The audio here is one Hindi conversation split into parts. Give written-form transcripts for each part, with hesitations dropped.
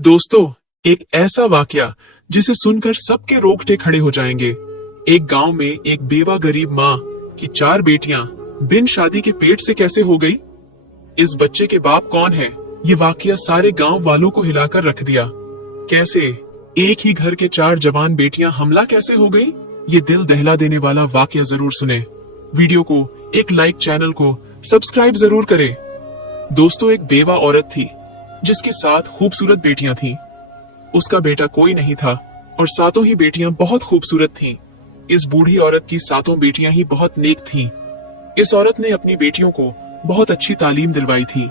दोस्तों, एक ऐसा वाकया जिसे सुनकर सबके रोंगटे खड़े हो जाएंगे। एक गांव में एक बेवा गरीब माँ की 4 बेटियां बिन शादी के पेट से कैसे हो गई। इस बच्चे के बाप कौन है, ये वाकया सारे गांव वालों को हिलाकर रख दिया। कैसे एक ही घर के 4 जवान बेटियां हमला कैसे हो गई, ये दिल दहला देने वाला वाकया जरूर सुने। वीडियो को एक लाइक, चैनल को सब्सक्राइब जरूर करें। दोस्तों, एक बेवा औरत थी जिसके 7 खूबसूरत बेटियां थीं। उसका बेटा कोई नहीं था और 7 ही बेटियां बहुत खूबसूरत थीं। इस बूढ़ी औरत की 7 बेटियां ही बहुत नेक थीं। इस औरत ने अपनी बेटियों को बहुत अच्छी तालीम दिलवाई थी।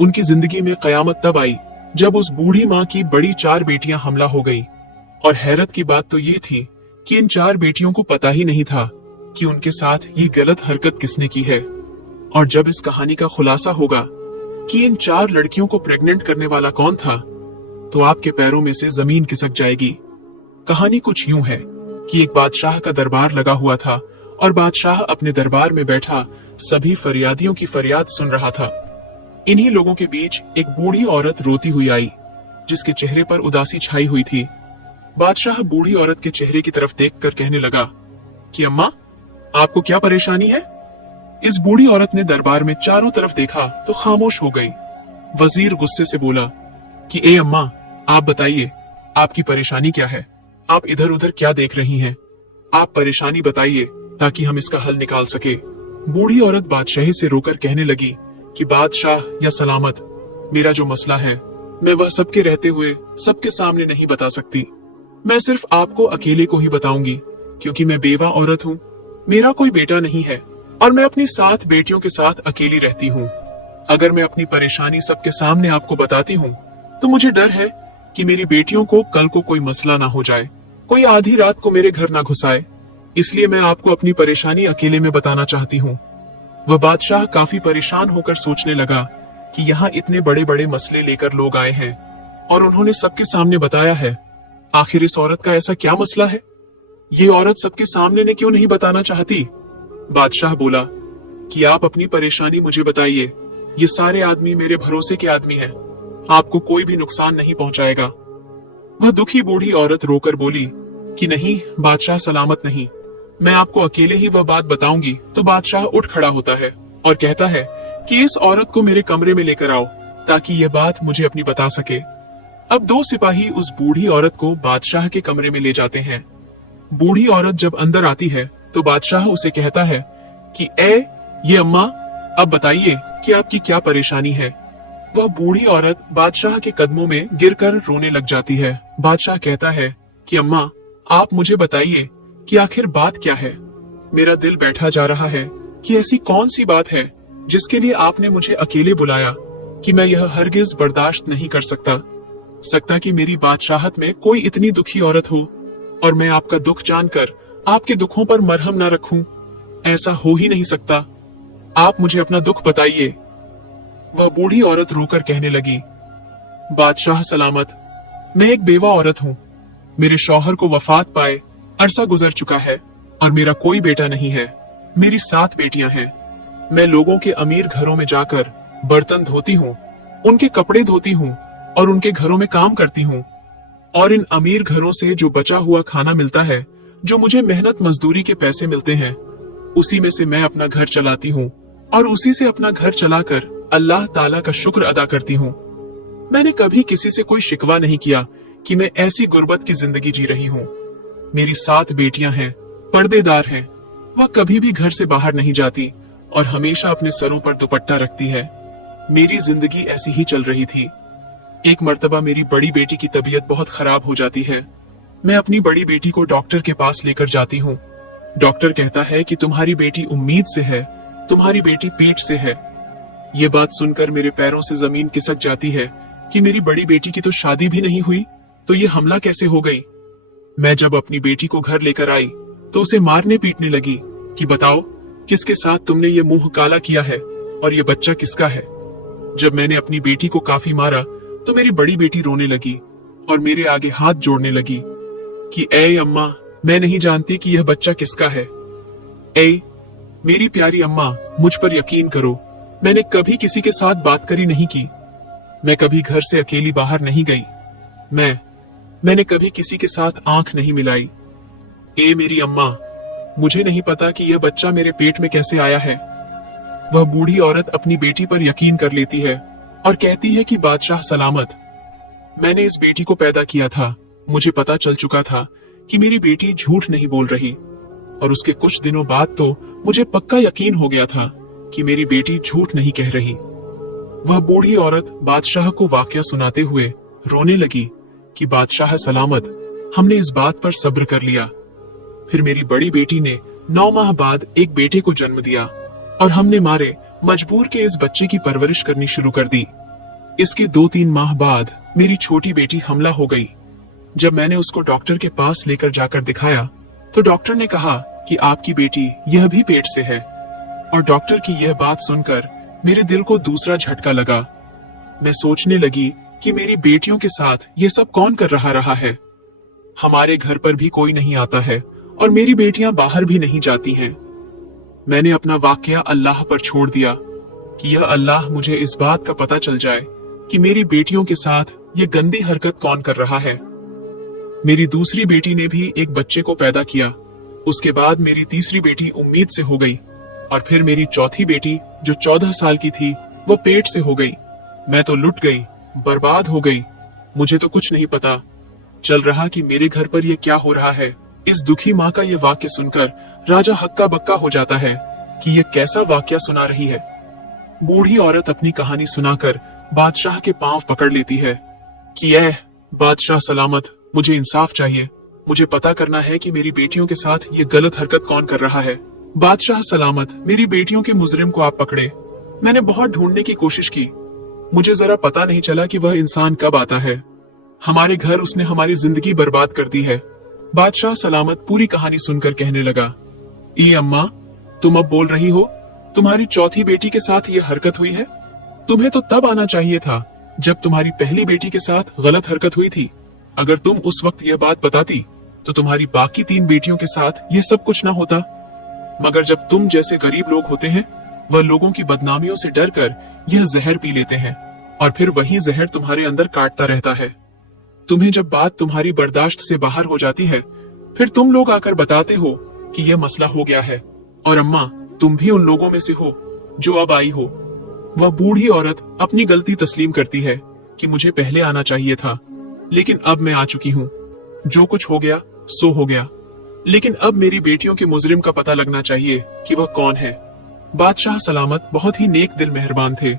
उनकी जिंदगी में कयामत तब आई जब उस बूढ़ी माँ की बड़ी 4 बेटियां हमला हो गई। और हैरत की बात तो ये थी कि इन 4 बेटियों को पता ही नहीं था कि उनके साथ ये गलत हरकत किसने की है। और जब इस कहानी का खुलासा होगा कि इन 4 लड़कियों को प्रेग्नेंट करने वाला कौन था, तो आपके पैरों में से जमीन खिसक जाएगी। कहानी कुछ यूं है कि एक बादशाह का दरबार लगा हुआ था और बादशाह अपने दरबार में बैठा सभी फरियादियों की फरियाद सुन रहा था। इन्हीं लोगों के बीच एक बूढ़ी औरत रोती हुई आई, जिसके चेहरे पर उदासी छाई हुई थी। बादशाह बूढ़ी औरत के चेहरे की तरफ देखकर कहने लगा कि अम्मा, आपको क्या परेशानी है। इस बूढ़ी औरत ने दरबार में चारों तरफ देखा तो खामोश हो गई। वजीर गुस्से से बोला कि ए अम्मा, आप बताइए, आपकी परेशानी क्या है। आप इधर उधर क्या देख रही हैं? आप परेशानी बताइए ताकि हम इसका हल निकाल सके। बूढ़ी औरत बादशाही से रोकर कहने लगी कि बादशाह या सलामत, मेरा जो मसला है मैं वह सबके रहते हुए सबके सामने नहीं बता सकती। मैं सिर्फ आपको अकेले को ही बताऊंगी, क्योंकि मैं बेवा औरत हूँ, मेरा कोई बेटा नहीं है और मैं अपनी 7 बेटियों के साथ अकेली रहती हूँ। अगर मैं अपनी परेशानी सबके सामने आपको बताती हूँ तो मुझे डर है कि मेरी बेटियों को कल को कोई मसला ना हो जाए, कोई आधी रात को मेरे घर ना घुसाए। इसलिए मैं आपको अपनी परेशानी अकेले में बताना चाहती हूँ। वह बादशाह काफी परेशान होकर सोचने लगा कि यहाँ इतने बड़े बड़े मसले लेकर लोग आए हैं और उन्होंने सबके सामने बताया है। आखिर इस औरत का ऐसा क्या मसला है, ये औरत सबके सामने ने क्यों नहीं बताना चाहती। बादशाह बोला कि आप अपनी परेशानी मुझे बताइए, ये सारे आदमी मेरे भरोसे के आदमी हैं, आपको कोई भी नुकसान नहीं पहुंचाएगा। वह दुखी बूढ़ी औरत रोकर बोली कि नहीं बादशाह, सलामत नहीं, मैं आपको अकेले ही वह बात बताऊंगी। तो बादशाह उठ खड़ा होता है और कहता है कि इस औरत को मेरे कमरे में लेकर आओ ताकि यह बात मुझे अपनी बता सके। अब 2 सिपाही उस बूढ़ी औरत को बादशाह के कमरे में ले जाते हैं। बूढ़ी औरत जब अंदर आती है तो बादशाह उसे कहता है कि ये अम्मा, अब बताइए कि आपकी क्या परेशानी है। वह बूढ़ी औरत बादशाह के कदमों में गिरकर रोने लग जाती है। बादशाह कहता है कि अम्मा, आप मुझे बताइए कि आखिर बात क्या है। मेरा दिल बैठा जा रहा है कि ऐसी कौन सी बात है जिसके लिए आपने मुझे अकेले बुलाया कि मैं यह हरगिज बर्दाश्त नहीं कर सकता कि मेरी बादशाहत में कोई इतनी दुखी औरत हो और मैं आपका दुख जानकर आपके दुखों पर मरहम न रखूं। ऐसा हो ही नहीं सकता, आप मुझे अपना दुख बताइए। वह बूढ़ी औरत रोकर कहने लगी, बादशाह सलामत, मैं एक बेवा औरत हूँ। मेरे शौहर को वफात पाए अरसा गुजर चुका है और मेरा कोई बेटा नहीं है। मेरी 7 बेटियां हैं। मैं लोगों के अमीर घरों में जाकर बर्तन धोती हूँ, उनके कपड़े धोती हूँ और उनके घरों में काम करती हूँ। और इन अमीर घरों से जो बचा हुआ खाना मिलता है, जो मुझे मेहनत मजदूरी के पैसे मिलते हैं, उसी में से मैं अपना घर चलाती हूँ और उसी से अपना घर चलाकर अल्लाह ताला का शुक्र अदा करती हूँ। मैंने कभी किसी से कोई शिकवा नहीं किया कि मैं ऐसी गुर्बत की जिंदगी जी रही हूँ। मेरी 7 बेटियां हैं, पर्देदार हैं, वह कभी भी घर से बाहर नहीं जाती और हमेशा अपने सरों पर दुपट्टा रखती है। मेरी जिंदगी ऐसी ही चल रही थी। एक मर्तबा मेरी बड़ी बेटी की तबीयत बहुत खराब हो जाती है। मैं अपनी बड़ी बेटी को डॉक्टर के पास लेकर जाती हूँ। डॉक्टर कहता है कि तुम्हारी बेटी उम्मीद से है, तुम्हारी बेटी पेट से है। ये बात सुनकर मेरे पैरों से जमीन खिसक जाती है कि मेरी बड़ी बेटी की तो शादी भी नहीं हुई, तो ये हमला कैसे हो गई। मैं जब अपनी बेटी को घर लेकर आई तो उसे मारने पीटने लगी कि बताओ किसके साथ तुमने ये मुंह काला किया है और ये बच्चा किसका है। जब मैंने अपनी बेटी को काफी मारा तो मेरी बड़ी बेटी रोने लगी और मेरे आगे हाथ जोड़ने लगी कि ए अम्मा, मैं नहीं जानती कि यह बच्चा किसका है। मेरी प्यारी अम्मा, मुझ पर यकीन करो, मैंने कभी किसी के साथ बात करी नहीं की। मैं कभी घर से अकेली बाहर नहीं गई। मैंने कभी किसी के साथ आंख नहीं मिलाई। ए मेरी अम्मा, मुझे नहीं पता कि यह बच्चा मेरे पेट में कैसे आया है। वह बूढ़ी औरत अपनी बेटी पर यकीन कर लेती है और कहती है कि बादशाह सलामत, मैंने इस बेटी को पैदा किया था। मुझे पता चल चुका था कि मेरी बेटी झूठ नहीं बोल रही, और उसके कुछ दिनों बाद तो मुझे पक्का यकीन हो गया था कि मेरी बेटी झूठ नहीं कह रही। वह बूढ़ी औरत बादशाह को वाकया सुनाते हुए रोने लगी कि बादशाह सलामत, हमने इस बात पर सब्र कर लिया। फिर मेरी बड़ी बेटी ने 9 माह बाद एक बेटे को जन्म दिया और हमने मारे मजबूर के इस बच्चे की परवरिश करनी शुरू कर दी। इसके 2-3 माह बाद मेरी छोटी बेटी हमला हो गई। जब मैंने उसको डॉक्टर के पास लेकर जाकर दिखाया तो डॉक्टर ने कहा कि आपकी बेटी यह भी पेट से है। और डॉक्टर की यह बात सुनकर मेरे दिल को दूसरा झटका लगा। मैं सोचने लगी कि मेरी बेटियों के साथ ये सब कौन कर रहा है। हमारे घर पर भी कोई नहीं आता है और मेरी बेटियां बाहर भी नहीं जाती हैं। मैंने अपना वाकया अल्लाह पर छोड़ दिया कि यह अल्लाह मुझे इस बात का पता चल जाए कि मेरी बेटियों के साथ ये गंदी हरकत कौन कर रहा है। मेरी दूसरी बेटी ने भी एक बच्चे को पैदा किया। उसके बाद मेरी तीसरी बेटी उम्मीद से हो गई और फिर मेरी चौथी बेटी जो 14 साल की थी वो पेट से हो गई। मैं तो लुट गई, बर्बाद हो गई। मुझे तो कुछ नहीं पता चल रहा कि मेरे घर पर ये क्या हो रहा है। इस दुखी माँ का ये वाक्य सुनकर राजा हक्का बक्का हो जाता है कि ये कैसा वाक्या सुना रही है। बूढ़ी औरत अपनी कहानी सुनाकर बादशाह के पांव पकड़ लेती है कि ऐ बादशाह सलामत, मुझे इंसाफ चाहिए। मुझे पता करना है कि मेरी बेटियों के साथ ये गलत हरकत कौन कर रहा है। बादशाह सलामत, मेरी बेटियों के मुजरिम को आप पकड़े। मैंने बहुत ढूंढने की कोशिश की, मुझे जरा पता नहीं चला कि वह इंसान कब आता है। हमारे घर उसने हमारी जिंदगी बर्बाद कर दी है। बादशाह सलामत पूरी कहानी सुनकर कहने लगा, ई अम्मा, तुम अब बोल रही हो? तुम्हारी चौथी बेटी के साथ ये हरकत हुई है? तुम्हें तो तब आना चाहिए था जब तुम्हारी पहली बेटी के साथ गलत हरकत हुई थी। अगर तुम उस वक्त यह बात बताती तो तुम्हारी बाकी 3 बेटियों के साथ यह सब कुछ ना होता। मगर जब तुम जैसे गरीब लोग होते हैं, वह लोगों की बदनामियों से डर कर यह जहर पी लेते हैं और फिर वही जहर तुम्हारे अंदर काटता रहता है। तुम्हें जब बात तुम्हारी बर्दाश्त से बाहर हो जाती है, फिर तुम लोग आकर बताते हो कि यह मसला हो गया है। और अम्मा, तुम भी उन लोगों में से हो जो अब आई हो। वह बूढ़ी औरत अपनी गलती तस्लीम करती है कि मुझे पहले आना चाहिए था, लेकिन अब मैं आ चुकी हूँ। जो कुछ हो गया सो हो गया, लेकिन अब मेरी बेटियों के मुजरिम का पता लगना चाहिए कि वह कौन है। बादशाह सलामत बहुत ही नेक दिल मेहरबान थे।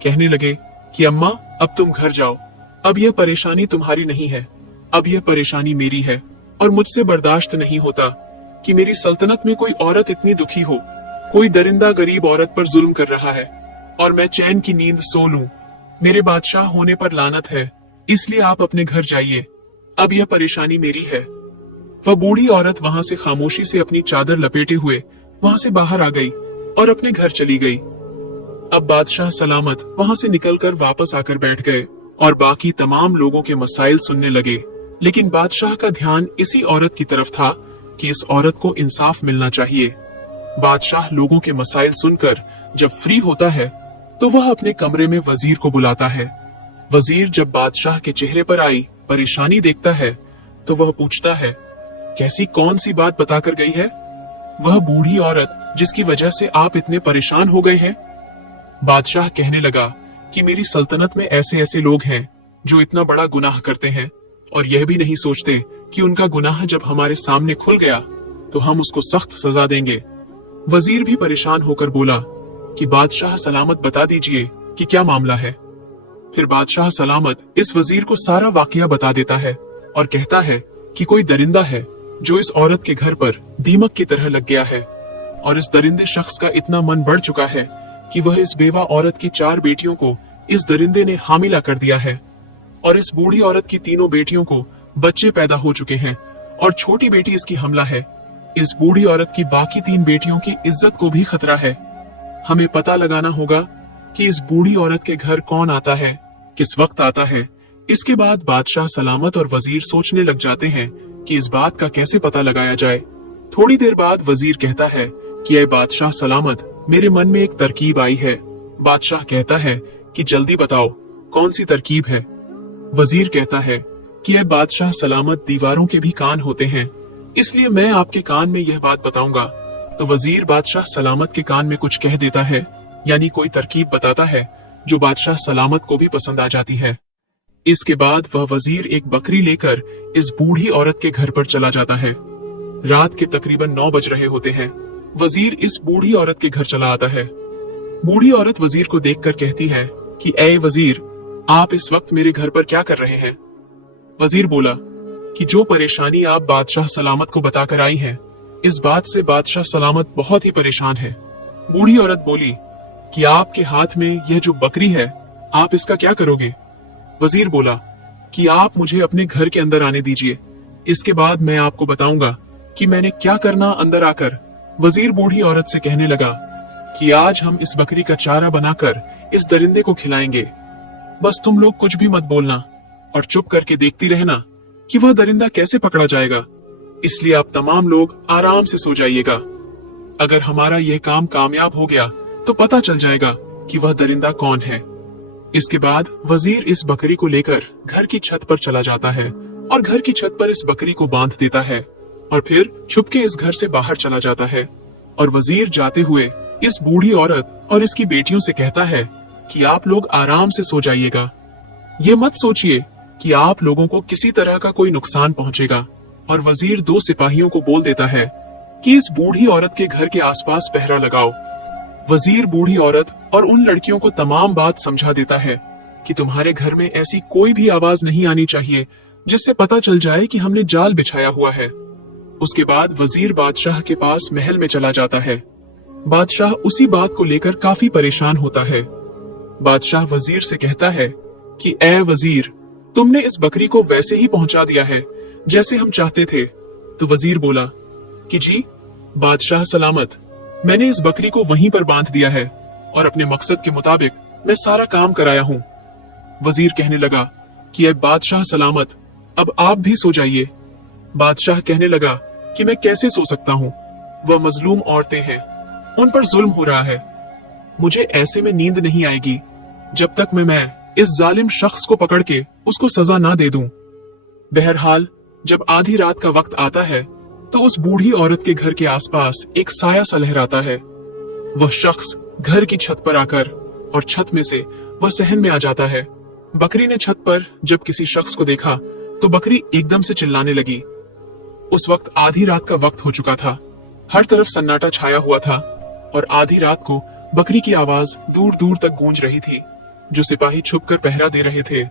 कहने लगे कि अम्मा, अब तुम घर जाओ। अब यह परेशानी तुम्हारी नहीं है, अब यह परेशानी मेरी है और मुझसे बर्दाश्त नहीं होता कि मेरी सल्तनत में कोई औरत इतनी दुखी हो। कोई दरिंदा गरीब औरत पर जुल्म कर रहा है और मैं चैन की नींद सो लूं। मेरे बादशाह होने पर लानत है, इसलिए आप अपने घर जाइए। अब यह परेशानी मेरी है। वह बूढ़ी औरत वहां से खामोशी से अपनी चादर लपेटे हुए वहां से बाहर आ गई और अपने घर चली गई। अब बादशाह सलामत वहां से निकलकर वापस आकर बैठ गए और बाकी तमाम लोगों के मसाइल सुनने लगे। लेकिन बादशाह का ध्यान इसी औरत की तरफ था कि इस औरत को इंसाफ मिलना चाहिए। बादशाह लोगों के मसाइल सुनकर जब फ्री होता है तो वह अपने कमरे में वजीर को बुलाता है। वजीर जब बादशाह के चेहरे पर आई परेशानी देखता है तो वह पूछता है, कैसी कौन सी बात बताकर गई है वह बूढ़ी औरत जिसकी वजह से आप इतने परेशान हो गए हैं? बादशाह कहने लगा कि मेरी सल्तनत में ऐसे ऐसे लोग हैं जो इतना बड़ा गुनाह करते हैं और यह भी नहीं सोचते कि उनका गुनाह जब हमारे सामने खुल गया तो हम उसको सख्त सजा देंगे। वजीर भी परेशान होकर बोला कि बादशाह सलामत, बता दीजिए कि क्या मामला है। फिर बादशाह सलामत इस वजीर को सारा वाकया बता देता है और कहता है कि कोई दरिंदा है जो इस औरत के घर पर दीमक की तरह लग गया है और इस दरिंदे शख्स का इतना मन बढ़ चुका है कि वह इस बेवा औरत की 4 बेटियों को इस दरिंदे ने हामिला कर दिया है और इस बूढ़ी औरत की 3 बेटियों को बच्चे पैदा हो चुके हैं और छोटी बेटी इसकी हमला है। इस बूढ़ी औरत की बाकी 3 बेटियों की इज्जत को भी खतरा है। हमें पता लगाना होगा कि इस बूढ़ी औरत के घर कौन आता है, किस वक्त आता है। इसके बाद बादशाह सलामत और वजीर सोचने लग जाते हैं कि इस बात का कैसे पता लगाया जाए। थोड़ी देर बाद वजीर कहता है कि ऐ बादशाह सलामत, मेरे मन में एक तरकीब आई है। बादशाह कहता है कि जल्दी बताओ कौन सी तरकीब है। वजीर कहता है कि ए बादशाह सलामत, दीवारों के भी कान होते हैं, इसलिए मैं आपके कान में यह बात बताऊंगा। तो वजीर बादशाह सलामत के कान में कुछ कह देता है, यानी कोई तरकीब बताता है जो बादशाह सलामत को भी पसंद आ जाती है। इसके बाद वह वजीर एक बकरी लेकर इस बूढ़ी औरत के घर पर चला जाता है। रात के तकरीबन 9 बज रहे होते हैं। वजीर इस बूढ़ी औरत के घर चला आता है। बूढ़ी औरत वजीर को देखकर कहती है कि ए वजीर, आप इस वक्त मेरे घर पर क्या कर रहे हैं? वजीर बोला कि जो परेशानी आप बादशाह सलामत को बताकर आई हैं, इस बात से बादशाह सलामत बहुत ही परेशान है। बूढ़ी औरत बोली कि आपके हाथ में यह जो बकरी है, आप इसका क्या करोगे? वजीर बोला कि आप मुझे अपने घर के अंदर आने दीजिए, इसके बाद मैं आपको बताऊंगा कि मैंने क्या करना अंदर आकर। वजीर बूढ़ी औरत से कहने लगा कि आज हम इस बकरी का चारा बनाकर इस दरिंदे को खिलाएंगे। बस तुम लोग कुछ भी मत बोलना और चुप करके देखती रहना कि वह दरिंदा कैसे पकड़ा जाएगा। इसलिए आप तमाम लोग आराम से सो जाइएगा। अगर हमारा यह काम कामयाब हो गया तो पता चल जाएगा कि वह दरिंदा कौन है। इसके बाद वजीर इस बकरी को लेकर घर की छत पर चला जाता है और घर की छत पर इस बकरी को बांध देता है और फिर छुपके इस घर से बाहर चला जाता है। और वजीर जाते हुए इस बूढ़ी औरत और इसकी बेटियों से कहता है कि आप लोग आराम से सो जाइएगा। ये मत सोचिए कि आप लोगों को किसी तरह का कोई नुकसान पहुंचेगा। और वजीर 2 सिपाहियों को बोल देता है कि इस बूढ़ी औरत के घर के आसपास पहरा लगाओ। वजीर बूढ़ी औरत और उन लड़कियों को तमाम बात समझा देता है कि तुम्हारे घर में ऐसी कोई भी आवाज नहीं आनी चाहिए जिससे पता चल जाए कि हमने जाल बिछाया हुआ है। उसके बाद वजीर बादशाह के पास महल में चला जाता है। बादशाह उसी बात को लेकर काफी परेशान होता है। बादशाह वजीर से कहता है कि ए वजीर, तुमने इस बकरी को वैसे ही पहुंचा दिया है जैसे हम चाहते थे। तो वजीर बोला कि जी बादशाह सलामत, मैंने इस बकरी को वहीं पर बांध दिया है और अपने मकसद के मुताबिक मैं सारा काम कराया हूँ। वजीर कहने लगा कि ए बादशाह सलामत, अब आप भी सो जाइए। बादशाह कहने लगा कि मैं कैसे सो सकता हूँ, वह मजलूम औरतें हैं, उन पर जुल्म हो रहा है। मुझे ऐसे में नींद नहीं आएगी जब तक मैं इस जालिम शख्स को पकड़ के उसको सजा ना दे दूं। बहरहाल जब आधी रात का वक्त आता है तो उस बूढ़ी औरत के घर के आसपास एक साया सा लहराता है। वह शख्स घर की छत पर आकर और छत में से वह सहन में आ जाता है। बकरी ने छत पर जब किसी शख्स को देखा तो बकरी एकदम से चिल्लाने लगी। उस वक्त आधी रात का वक्त हो चुका था। हर तरफ सन्नाटा छाया हुआ था और आधी रात को बकरी की आवाज दूर दूर तक गूंज रही थी। जो सिपाही छुपकर पहरा दे रहे थे,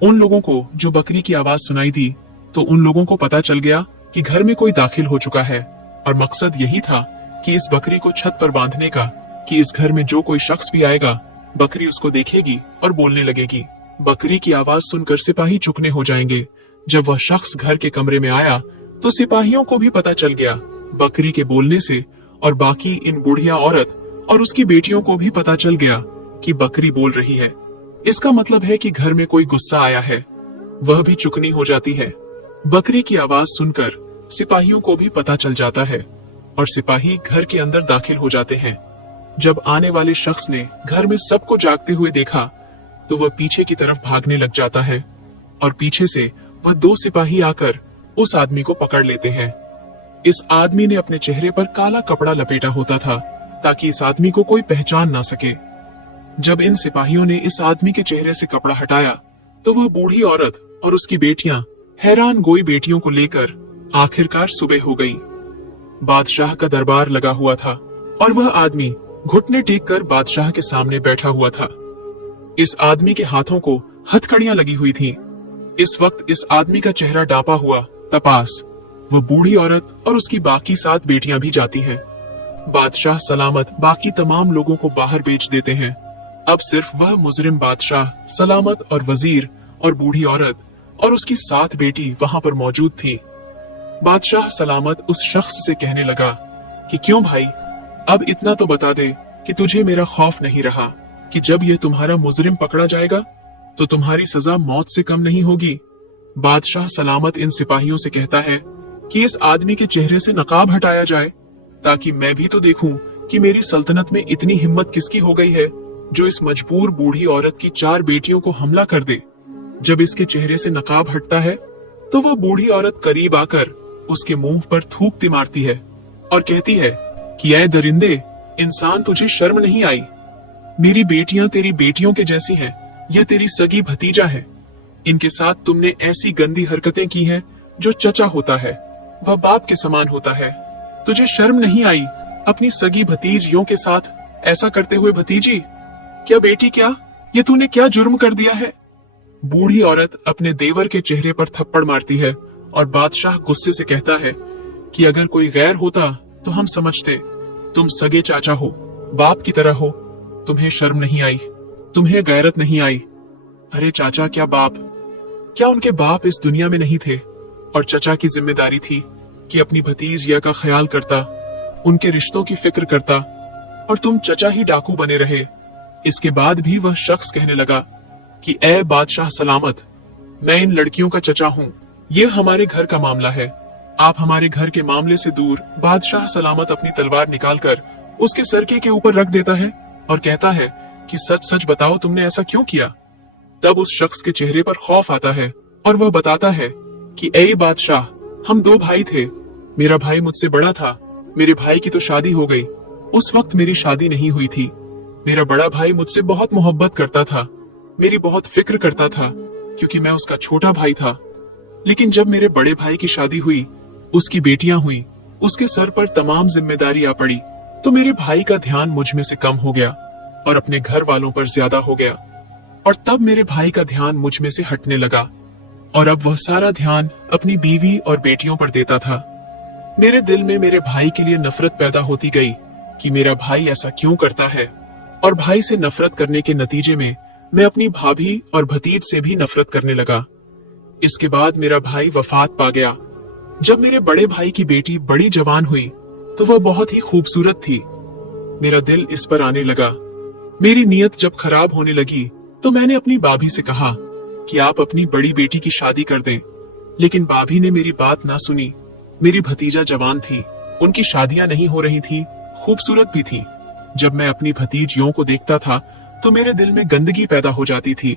उन लोगों को जो बकरी की आवाज सुनाई दी तो उन लोगों को पता चल गया कि घर में कोई दाखिल हो चुका है। और मकसद यही था कि इस बकरी को छत पर बांधने का कि इस घर में जो कोई शख्स भी आएगा, बकरी उसको देखेगी और बोलने लगेगी। बकरी की आवाज सुनकर सिपाही चुकने हो जाएंगे। जब वह शख्स घर के कमरे में आया तो सिपाहियों को भी पता चल गया बकरी के बोलने से, और बाकी इन बुढ़िया औरत और उसकी बेटियों को भी पता चल गया कि बकरी बोल रही है। इसका मतलब है कि घर में कोई गुस्सा आया है। वह भी चुकनी हो जाती है। बकरी की आवाज सुनकर सिपाहियों को भी पता चल जाता है और सिपाही घर के अंदर दाखिल हो जाते हैं। जब आने वाले शख्स ने घर में सबको जागते हुए देखा तो वह पीछे की तरफ भागने लग जाता है और पीछे से वह 2 सिपाही आकर उस आदमी को पकड़ लेते हैं। इस आदमी ने अपने चेहरे पर काला कपड़ा लपेटा होता था ताकि इस आदमी को कोई पहचान ना सके। जब इन सिपाहियों ने इस आदमी के चेहरे से कपड़ा हटाया तो वह बूढ़ी औरत और उसकी बेटियां हैरान गोई बेटियों को लेकर आखिरकार सुबह हो गई। बादशाह का दरबार लगा हुआ था और वह आदमी घुटने टेक कर बादशाह के सामने बैठा हुआ था। इस आदमी के हाथों को हथकड़ियां लगी हुई थीं। इस वक्त इस आदमी का चेहरा डांपा हुआ तपास वह बूढ़ी औरत और उसकी बाकी 7 बेटियां भी जाती हैं। बादशाह सलामत बाकी तमाम लोगों को बाहर बेच देते हैं। अब सिर्फ वह मुजरिम बादशाह सलामत और वजीर और बूढ़ी औरत और उसकी 7 बेटी वहां पर मौजूद थी। बादशाह सलामत उस शख्स से कहने लगा कि क्यों भाई, अब इतना तो बता दे कि तुझे मेरा खौफ नहीं रहा कि जब यह तुम्हारा मुजरिम पकड़ा जाएगा तो तुम्हारी सजा मौत से कम नहीं होगी। बादशाह सलामत इन सिपाहियों से कहता है कि इस आदमी के चेहरे से नकाब हटाया जाए ताकि मैं भी तो देखूं कि मेरी सल्तनत में इतनी हिम्मत किसकी हो गई है जो इस मजबूर बूढ़ी औरत की 4 बेटियों को हमला कर दे। जब इसके चेहरे से नकाब हटता है तो वह बूढ़ी औरत करीब आकर उसके मुंह पर थूकती मारती है और कहती है कि ऐ दरिंदे, इंसान, तुझे शर्म नहीं आई? मेरी बेटियां तेरी बेटियों के जैसी हैं, यह तेरी सगी भतीजा है। इनके साथ तुमने ऐसी गंदी हरकतें की हैं जो चचा होता है वह बाप के समान होता है। तुझे शर्म नहीं आई अपनी सगी भतीजियों के साथ ऐसा करते हुए? भतीजी क्या, बेटी क्या, ये तूने क्या जुर्म कर दिया है? बूढ़ी औरत अपने देवर के चेहरे पर थप्पड़ मारती है और बादशाह गुस्से से कहता है कि अगर कोई गैर होता तो हम समझते, तुम सगे चाचा हो, बाप की तरह हो, तुम्हें शर्म नहीं आई, तुम्हें गैरत नहीं आई। अरे चाचा क्या बाप, क्या उनके बाप इस दुनिया में नहीं थे? और चचा की जिम्मेदारी थी कि अपनी भतीजिया का ख्याल करता, उनके रिश्तों की फिक्र करता, और तुम चचा ही डाकू बने रहे। इसके बाद भी वह शख्स कहने लगा कि ए बादशाह सलामत, मैं इन लड़कियों का चचा हूँ, ये हमारे घर का मामला है, आप हमारे घर के मामले से दूर। बादशाह सलामत अपनी तलवार निकालकर उसके सरके के ऊपर रख देता है और कहता है कि सच सच बताओ, तुमने ऐसा क्यों किया? तब उस शख्स के चेहरे पर खौफ आता है और वह बताता है कि ए बादशाह, हम दो भाई थे, मेरा भाई मुझसे बड़ा था, मेरे भाई की तो शादी हो गई, उस वक्त मेरी शादी नहीं हुई थी। मेरा बड़ा भाई मुझसे बहुत मोहब्बत करता था, मेरी बहुत फिक्र करता था, क्योंकि मैं उसका छोटा भाई था। लेकिन जब मेरे बड़े भाई की शादी हुई, उसकी बेटियां हुई, उसके सर पर तमाम जिम्मेदारी आ पड़ी, तो मेरे भाई का ध्यान मुझ में से कम हो गया और अपने घर वालों पर ज्यादा हो गया, और तब मेरे भाई का ध्यान मुझ में से हटने लगा और अब वह सारा ध्यान अपनी बीवी और बेटियों पर देता था। मेरे दिल में मेरे भाई के लिए नफरत पैदा होती गई कि मेरा भाई ऐसा क्यों करता है, और भाई से नफरत करने के नतीजे में मैं अपनी भाभी और भतीज से भी नफरत करने लगा। इसके बाद मेरा भाई वफात पा गया। जब मेरे बड़े भाई की बेटी बड़ी जवान हुई तो वह बहुत ही खूबसूरत थी। मेरा दिल इस पर आने लगा। मेरी नीयत जब खराब होने लगी तो मैंने अपनी भाभी से कहा कि आप अपनी बड़ी बेटी की शादी कर दें, लेकिन भाभी ने मेरी बात ना सुनी। मेरी भतीजा जवान थी, उनकी शादियां नहीं हो रही थी, खूबसूरत भी थी। जब मैं अपनी भतीजियों को देखता था तो मेरे दिल में गंदगी पैदा हो जाती थी।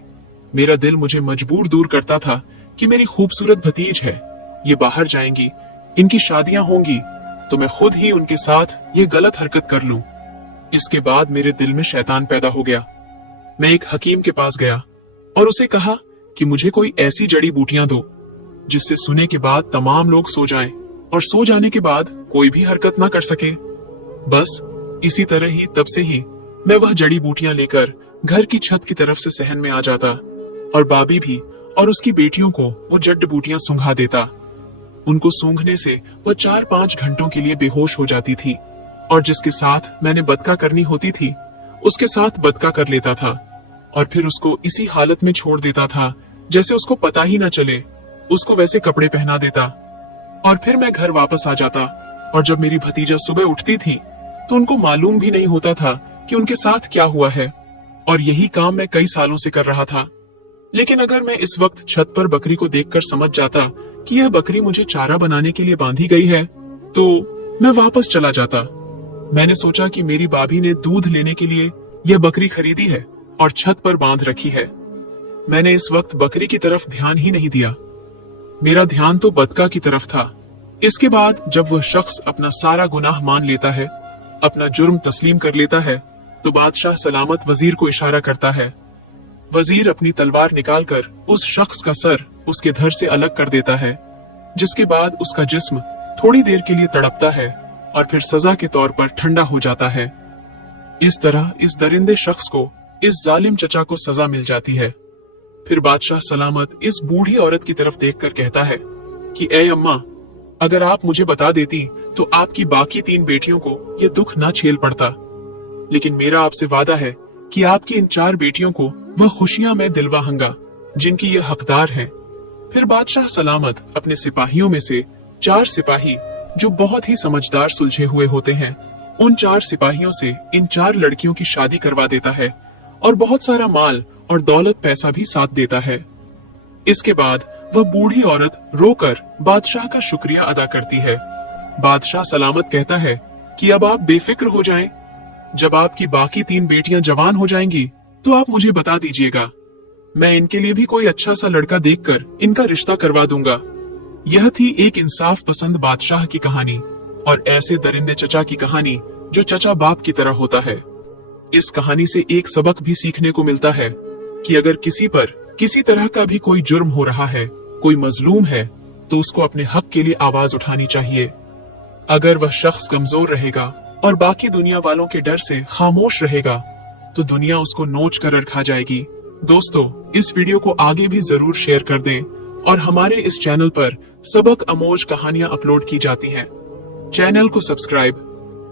मेरा दिल मुझे मजबूर दूर करता था कि मेरी खूबसूरत भतीज है, ये बाहर जाएंगी, इनकी शादियां होंगी, तो मैं खुद ही उनके साथ ये गलत हरकत कर लूं। इसके बाद मेरे दिल में शैतान पैदा हो गया। मैं एक हकीम के पास गया और उसे कहा कि मुझे कोई ऐसी जड़ी बूटियां दो जिससे सुने के बाद तमाम लोग सो जाएं और सो जाने के बाद कोई भी हरकत ना कर सके। बस इसी तरह ही तब से ही मैं वह जड़ी बूटियां लेकर घर की छत की तरफ से सहन में आ जाता और बाबी भी और उसकी बेटियों को वो जड़ी बूटियां सूंघा देता। उनको सूंघने से वह 4-5 घंटों के लिए बेहोश हो जाती थी और जिसके साथ मैंने बदका करनी होती थी उसके साथ बदका कर लेता था और फिर उसको इसी हालत में छोड़ देता था जैसे उसको पता ही न चले। उसको वैसे कपड़े पहना देता और फिर मैं घर वापस आ जाता और जब मेरी भतीजा सुबह उठती थी तो उनको मालूम भी नहीं होता था कि उनके साथ क्या हुआ है। और यही काम मैं कई सालों से कर रहा था। लेकिन अगर मैं इस वक्त छत पर बकरी को देखकर समझ जाता कि यह बकरी मुझे चारा बनाने के लिए बांधी गई है तो मैं वापस चला जाता। मैंने सोचा कि मेरी भाभी ने दूध लेने के लिए यह बकरी खरीदी है और छत पर बांध रखी है। मैंने इस वक्त बकरी की तरफ ध्यान ही नहीं दिया, मेरा ध्यान तो बदका की तरफ था। इसके बाद जब वह शख्स अपना सारा गुनाह मान लेता है, अपना जुर्म तस्लीम कर लेता है, तो बादशाह सलामत वजीर को इशारा करता है। वजीर अपनी तलवार निकालकर उस शख्स का सर उसके धड़ से अलग कर देता है, जिसके बाद उसका जिस्म थोड़ी देर के लिए तड़पता है और फिर सजा के तौर पर ठंडा हो जाता है। इस तरह इस दरिंदे शख्स को, इस जालिम चचा को सजा मिल जाती है। फिर बादशाह सलामत इस बूढ़ी औरत की तरफ देखकर कहता है कि ए अम्मा, अगर आप मुझे बता देती तो आपकी बाकी 3 बेटियों को यह दुख ना झेल पड़ता। लेकिन मेरा आपसे वादा है कि आपकी इन 4 बेटियों को वह खुशियां मैं दिलवाऊंगा जिनकी ये हकदार हैं। फिर बादशाह सलामत अपने सिपाहियों में से 4 सिपाही जो बहुत ही समझदार सुलझे हुए होते हैं, उन 4 सिपाहियों से इन 4 लड़कियों की शादी करवा देता है और बहुत सारा माल और दौलत पैसा भी साथ देता है। इसके बाद वह बूढ़ी औरत रोकर बादशाह का शुक्रिया अदा करती है। बादशाह सलामत कहता है कि अब आप बेफिक्र हो जाएं। जब आपकी बाकी 3 बेटियां जवान हो जाएंगी तो आप मुझे बता दीजिएगा, मैं इनके लिए भी कोई अच्छा सा लड़का देखकर इनका रिश्ता करवा दूंगा। यह थी एक इंसाफ पसंद बादशाह की कहानी और ऐसे दरिंदे चचा की कहानी जो चचा बाप की तरह होता है। इस कहानी से एक सबक भी सीखने को मिलता है कि अगर किसी पर किसी तरह का भी कोई जुर्म हो रहा है, कोई मजलूम है, तो उसको अपने हक के लिए आवाज उठानी चाहिए। अगर वह शख्स कमजोर रहेगा और बाकी दुनिया वालों के डर से खामोश रहेगा तो दुनिया उसको नोच कर रखा जाएगी। दोस्तों, इस वीडियो को आगे भी जरूर शेयर कर दें और हमारे इस चैनल पर सबक अमोज कहानियां अपलोड की जाती हैं। चैनल को सब्सक्राइब,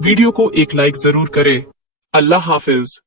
वीडियो को एक लाइक जरूर करें। अल्लाह हाफिज।